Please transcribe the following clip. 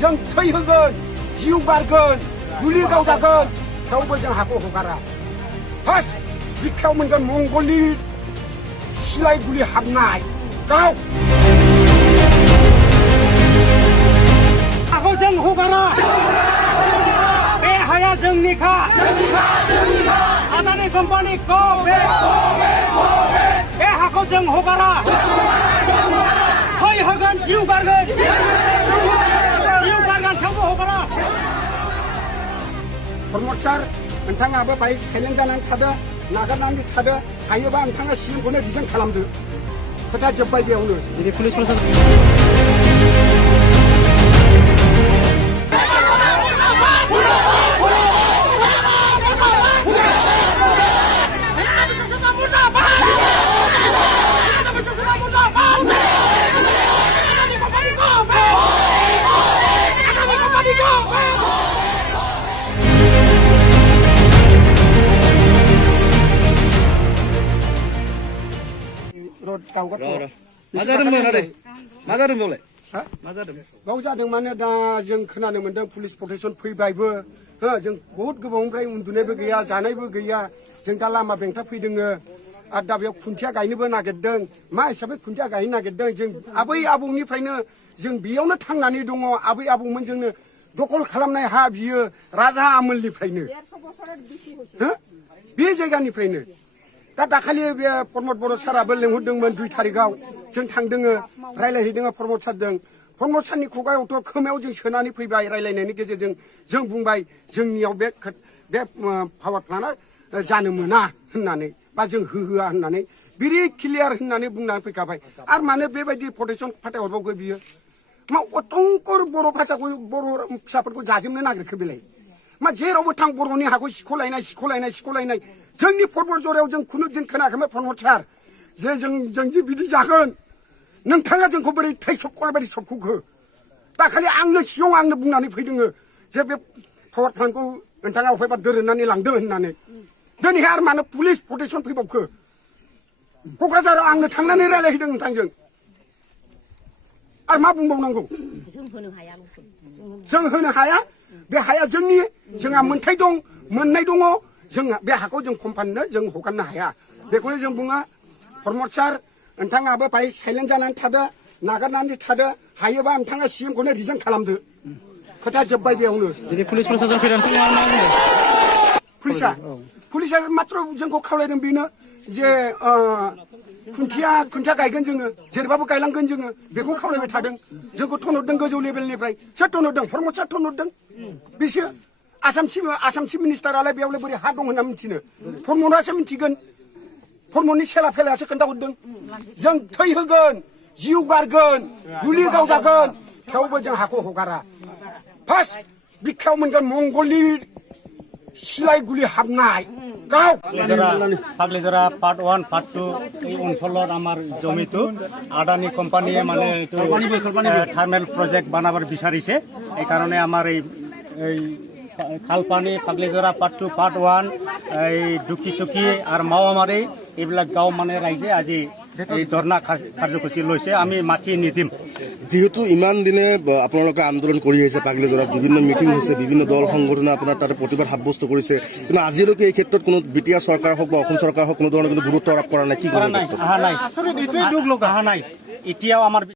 जों थै होगोन जिउ गारगोन गुलि गावजागोन थेवबो जों हाखौ हगारा फार्स्ट बिखायाव मोनगोन मंगलनि सिलाय गुलि हाबनाय गाव हाखौ जों हगारा बे हाया जोंनिखा आदानि कम्पानि गो बेक बे हाखौ जों हगारा थै होगोन जिउ गारगोन थेवबो हगारा प्रमद सार नोंथाङाबो बाहाय साइलेन्ट जानानै थादो नागारनानै थादो हायोबा नोंथाङा सिएमखौनो रिजाइन खालामदो खोथा जोब्बाय बेयावनो पुलिस प्रशासन गाव जादों माने दा जों खोनानो मोनदों पुलिस प्रटेक्शन फैबायबो जों बहुत गोबावनिफ्राय उन्दुनायबो गैया जानायबो गैया जों दा लामा बेंथा फैदों आरो दा बेयाव खुन्थिया गायनोबो नागिरदों मा हिसाबै खुन्थिया गायनो नागिरदों जों आबै आबौनिफ्रायनो जों बेयावनो थांनानै दङ आबै आबौमोन जोंनो दखल खालामनाय हा बियो राजा आमोलनिफ्रायनो बे जायगानिफ्रायनो दा दाखालि बे प्रमद बर' साराबो लेंहरदोंमोन 2 तारिखआव जों थांदों रायलायहैदों प्रमद सारजों प्रमद सारनि खुगायावथ' खोमायाव जों सोनानै फैबाय रायलायनायनि गेजेरजों जों बुंबाय जोंनियाव बे पावार प्लान्टआ जानो मोना होननानै बा जों होहोआ होननानै बिरि क्लियार होननानै बुंनानै फैखाबाय आरो मानो बेबायदि प्रटेक्शन फाथायहरबावगो बियो मा अतंकर बर' भाषाखौ बर' फिसाफोरखौ जाजोबनो नागिरखो बेलाय मा जेरावबो थां बर'नि हाखौ सिख'लायनाय जोंनि फटबल जरायाव जों खुनु दिन खोनायाखैमोन प्रमद सार जे जों जे बिदि जागोन नोंथाङा जोंखौ बोरै थै सबख'नाय बायदि सबख'खो दाखालि आंनो सिगाङाव आंनो बुंनानै फैदों जे बे पावार प्लान्टखौ नोंथाङा अफायबा दोरोदनानै लांदो होननानै दिनैहाय आरो मानो पुलिस प्रटेक्शन फैबावखो क'क्राझाराव आंनो थांनानै रायलायहैदों नोंथांजों आरो मा बुंबावनांगौ जों होनो हाया बे हाया जोंनि जोंहा मोन्थाय दं मोननाय दङ जों बे हाखौ जों कम्पानिनो जों हगारनो हाया बेखौनो जों बुङो प्रमद सार नोंथाङाबो बाहाय साइलेन्ट जानानै थादो नागारनानै थादो हायोबा नोंथाङा सिएमखौनो रिजाइन खालामदो खोथा जोब्बाय बेयावनो पुलिस प्रशासन फैनानै पुलिसा मात्र जोंखौ खावलायदों बेनो जे खुन्थिया गायगोन जोङो जेरैबाबो गायलांगोन जोङो बेखौ खावलायबाय थादों जोंखौ थनहरदों गोजौ लेभेलनिफ्राय सोर थनहरदों प्रमद सार थनहरदों बिसोर आसाम चिफ मिनिस्टारालाय बेयावलाय बोरै हा दं होनना मिथिनो प्रमदआसो मिथिगोन प्रमदनि सेला फेलायासो खोन्थाहरदों जों थै होगोन जिउ गारगोन गुलि गावजागोन थेवबो जों हाखौ हगारा फार्स्ट बिखायाव मोनगोन मंगलनि सिलाय गुलि हाबनाय गाव फाग्लिजरा पार्ट 1 पार्ट 2 এই অঞ্চলৰ আমাৰ জমিটো আদানী কোম্পানীয়ে মানে এইটো থাৰ্মেল প্ৰজেক্ট বনাবৰ বিচাৰিছে এই কাৰণে আমাৰ এই খালপানী ফাগলিজৰা পাৰ্ট 2 পাৰ্ট 1 এই দুকিচুকি আৰু মাওমাৰী এইবিলাক গাঁও মানে ৰাইজে আজি এই ধৰ্ণা কাৰ্যসূচী লৈছে আমি মাটি নিদিম যেহেতু ইমান দিনে আপোনালোকে আন্দোলন কৰি আহিছে পাগলিজৰাত বিভিন্ন মিটিং হৈছে বিভিন্ন দল সংগঠনে আপোনাৰ তাতে প্ৰতিবাদ সাব্যস্ত কৰিছে কিন্তু আজিলৈকে এই ক্ষেত্ৰত কোনো বিটিআৰ চৰকাৰ হওক বা অসম চৰকাৰ হওক কোনো ধৰণৰ কোনো গুৰুত্ব আৰোপ কৰা নাই কি কৰা নাই অহা নাই আচলতে এইটোৱে দুখ লগা অহা নাই এতিয়াও আমাৰ